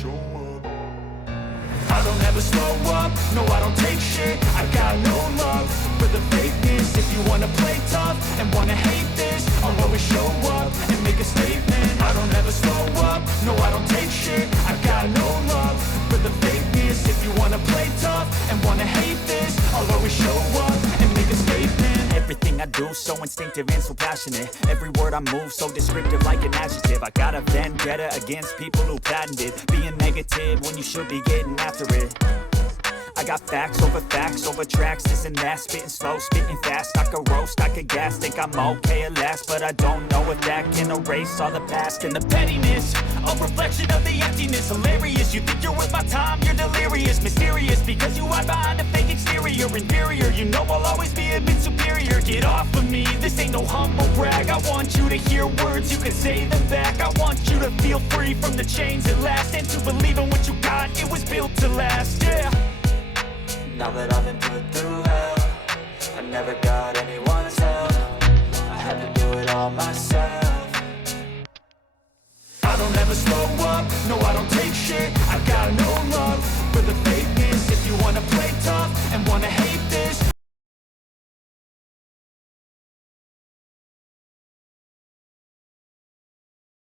show up. I don't ever slow up, no I don't take shit. I got no love for the fakeness. If you wanna play tough and wanna hate this, I'll always show up and make a statement. I don't ever slow up, no I don't take shit. I got no love for the fakeness. If you wanna play tough and wanna hate this, I'll always show up and make a statement. Everything I do so instinctive and so passionate. Every word I move so descriptive like an adjective. I got a vendetta against people who patented being negative when you should be getting after it. I got facts over tracks, this and that. Spitting slow, spitting fast. I could roast, I could gas. Think I'm okay at last, but I don't know if that can erase all the past and the pettiness. A reflection of the emptiness. Hilarious, you think you're worth my time, you're delirious. Mysterious, because you hide behind a fake exterior. Inferior, you know I'll always be a bit superior. Get off of me, this ain't no humble brag. I want you to hear words, you can say them back. I want you to feel free from the chains at last, and to believe in what you got, it was built to last, yeah. Now that I've been put through hell, I never got anyone's help. I had to do it all myself. I don't ever slow up, no I don't take shit. I got no